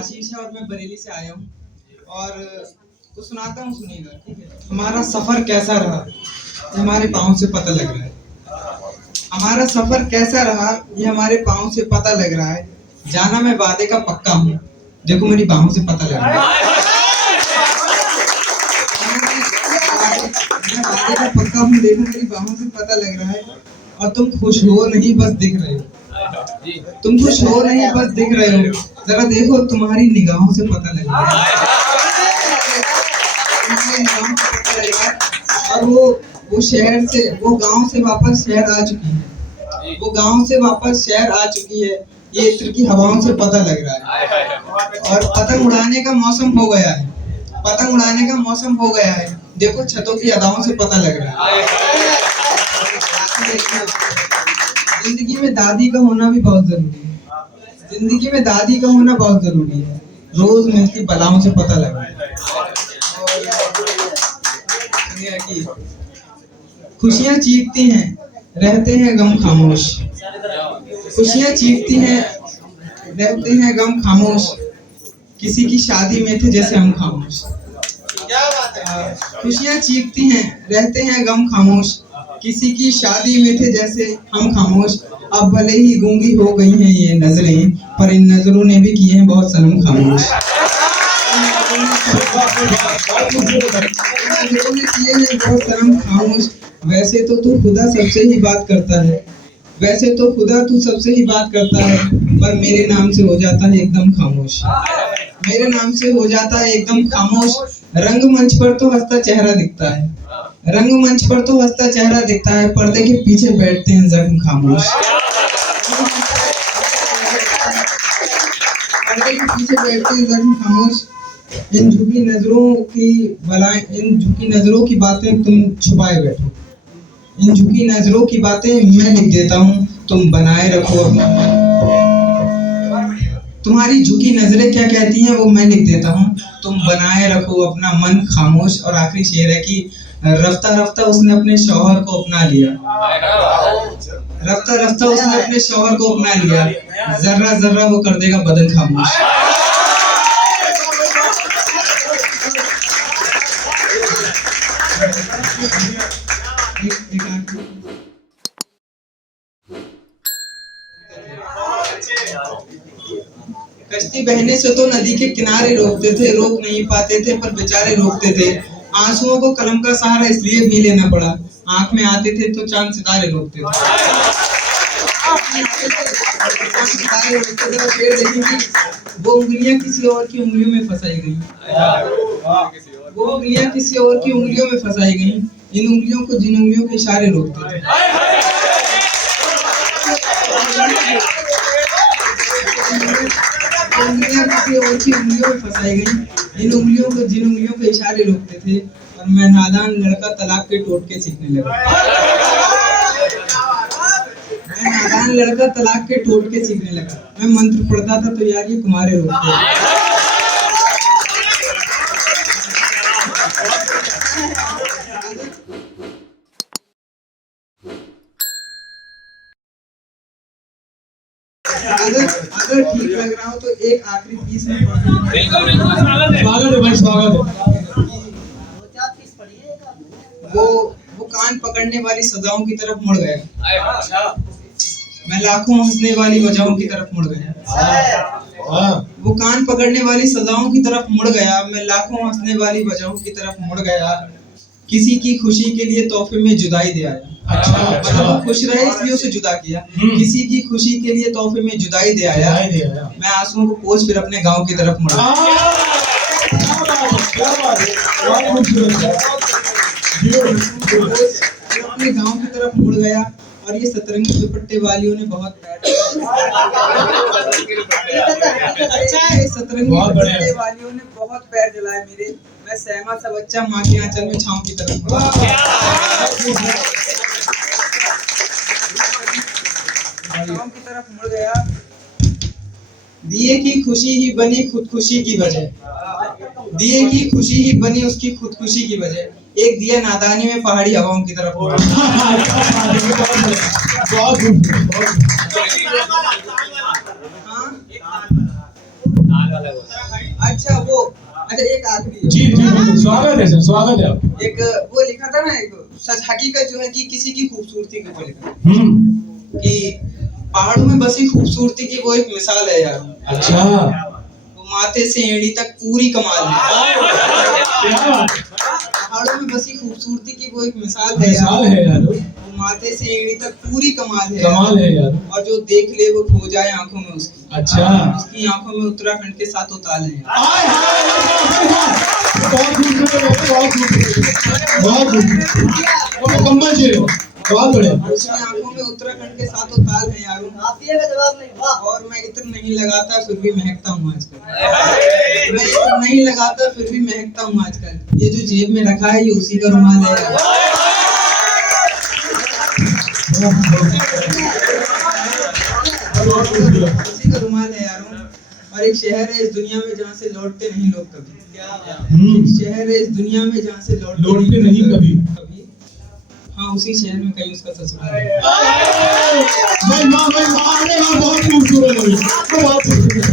आशीष है और मैं बरेली से आया हूँ और कुछ सुनाता हूँ, सुनिएगा, ठीक है। हमारा सफर कैसा रहा ये हमारे पाँव से पता लग रहा है। हमारा सफर कैसा रहा ये हमारे पाँव से पता लग रहा है। जाना मैं वादे का पक्का हूँ, देखो मेरी बाहों से पता लग रहा है। मैं वादे का पक्का हूँ, देखो मेरी बाहों से पता लग रहा है। और तुम खुश हो नहीं बस दिख रहे हो, तुम खुश हो नहीं बस दिख रहे हो। जरा देखो तुम्हारी निगाहों से पता लग रहा है। और वो शहर से, वो गांव से वापस शहर आ चुकी है। वो गांव से वापस शहर आ चुकी है, ये इत्र की हवाओं से पता लग रहा है। और पतंग उड़ाने का मौसम हो गया है, पतंग उड़ाने का मौसम हो गया है। देखो छतों की अदाओं से पता लग रहा है। जिंदगी में दादी का होना भी बहुत जरूरी है। जिंदगी में दादी का होना बहुत जरूरी है। रोज मिलती बलाओं से पता लग रहा है। खुशियाँ चीखती हैं, रहते हैं गम खामोश। खुशियाँ चीखती हैं, रहते हैं गम खामोश। किसी की शादी में थे जैसे हम खामोश। खुशियाँ चीखती हैं, रहते हैं गम खामोश। किसी की शादी में थे जैसे हम खामोश। अब भले ही गूंगी हो गई हैं ये नजरें, पर इन नजरों ने भी किए हैं बहुत सनम खामोश। किए हैं बहुत सनम खामोश। वैसे तो तू खुदा सबसे ही बात करता है, वैसे तो खुदा तू सबसे ही बात करता है, पर मेरे नाम से हो जाता है एकदम खामोश। मेरे नाम से हो जाता है एकदम खामोश। रंगमंच पर तो हंसता चेहरा दिखता है, रंगमंच पर तो हंसता चेहरा दिखता है, पर्दे के पीछे बैठते हैं जख्म खामोश। पर्दे के पीछे बैठते हैं जख्म खामोश। इन झुकी नजरों की बातें तुम छुपाए बैठो। इन झुकी नजरों की बातें मैं लिख देता हूँ, तुम बनाए रखो अपना मन। तुम्हारी झुकी नजरें क्या कहती हैं वो मैं लिख देता हूँ, तुम बनाए रखो अपना मन खामोश। और आखिरी शेर है कि रफ्ता रफ्ता उसने अपने शौहर को अपना लिया, रफ्ता रफ्ता उसने अपने शौहर को अपना लिया, जर्रा जर्रा वो कर देगा बदन खामोश। कश्ती बहने से तो नदी के किनारे रोकते थे, रोक नहीं पाते थे पर बेचारे रोकते थे। आंसुओं को कलम का सहारा इसलिए भी लेना पड़ा, आंख में आते थे तो चांद सितारे रोकते थे। फिर देखेंगे वो उंगलियां किसी और की उंगलियों में फंसाई गई, वो उंगलियां किसी और की उंगलियों में फंसाई गई। इन उंगलियों को जिन उंगलियों के इशारे रोकते थे, उंगलियां किसी और की उंगलियों में फंसाई गई। इन उंगलियों को जिन उंगलियों के इशारे रोकते थे। और मैं नादान लड़का तलाक के टोटके सीखने लगा, मैं नादान लड़का तलाक के टोटके सीखने लगा। मैं मंत्र पढ़ता था तो यार ये कुमारे रोकते। अगर ठीक लग रहा हो तो एक आखिरी पीस में वो कान पकड़ने वाली सजाओं की तरफ मुड़ गया, मैं लाखों हंसने वाली वजहों की तरफ मुड़ गया। वो कान पकड़ने वाली सजाओं की तरफ मुड़ गया, मैं लाखों हंसने वाली वजहों की तरफ मुड़ गया। किसी की खुशी के लिए तोहफे में जुदाई दे आया, मतलब वो खुश रहे इसलिए उसे जुदा किया। किसी की खुशी के लिए तोहफे में जुदाई दे आया। मैं आंसुओं को पोंछ फिर अपने गांव की तरफ मुड़ा, अपने गांव की तरफ मुड़ गया। और ये सतरंगी दुपट्टे वालियों ने बहुत पैर जलाए मेरे। मैं सहमा सा बच्चा माँ के आंचल में छाँव की तरफ मुड़ा। की तरफ मुड़ गया। दिए की खुशी ही बनी खुदकुशी की वजह, दिए की खुशी ही बनी उसकी खुदकुशी की वजह। एक दिया नादानी में पहाड़ी हवाओं की तरफ मुड़ा। अच्छा वो अच्छा एक आखिरी जी जी बिल्कुल, स्वागत है सर, स्वागत है आपका। एक वो लिखा था ना, एक सच हकीकत जो है कि किसी की खूबसूरती के ऊपर लिखा कि पहाड़ों में बसी खूबसूरती की वो एक मिसाल है यार। अच्छा, वो माथे से एड़ी तक पूरी कमाल है। क्या बात, पहाड़ों में बसी खूबसूरती की वो एक मिसाल है मिसाल यार। है यार, वो माथे से एड़ी तक पूरी कमाल है कमाल है यार। और जो देख ले वो खो जाए आंखों में उसकी। अच्छा, उसकी आंखों में उत्तराखंड के सातों ताल हैं। आय हाय, बहुत खूबसूरत है, बहुत खूबसूरत, बहुत खूबसूरत, वो मुकम्मल शेर है, बहुत बढ़िया। उसकी आंखों में उत्तराखंड के सातों ताल हैं यारों। जवाब नहीं, वाह। और मैं इत्र नहीं लगाता फिर भी महकता हूँ आजकल। मैं इत्र नहीं लगाता फिर भी महकता हूँ आजकल। ये जो जेब में रखा है ये उसी का रुमाल है यार। उसी का रुमाल है यारों। और एक शहर है इस दुनिया में जहाँ से लौटते नहीं लोग कभी। एक शहर है इस दुनिया में जहाँ से लौटते नहीं कभी। हाँ उसी शहर में कहीं उसका ससुराल है। भाई वाह, भाई वाह, अरे वाह, बहुत खूबसूरत है, बहुत खूबसूरत।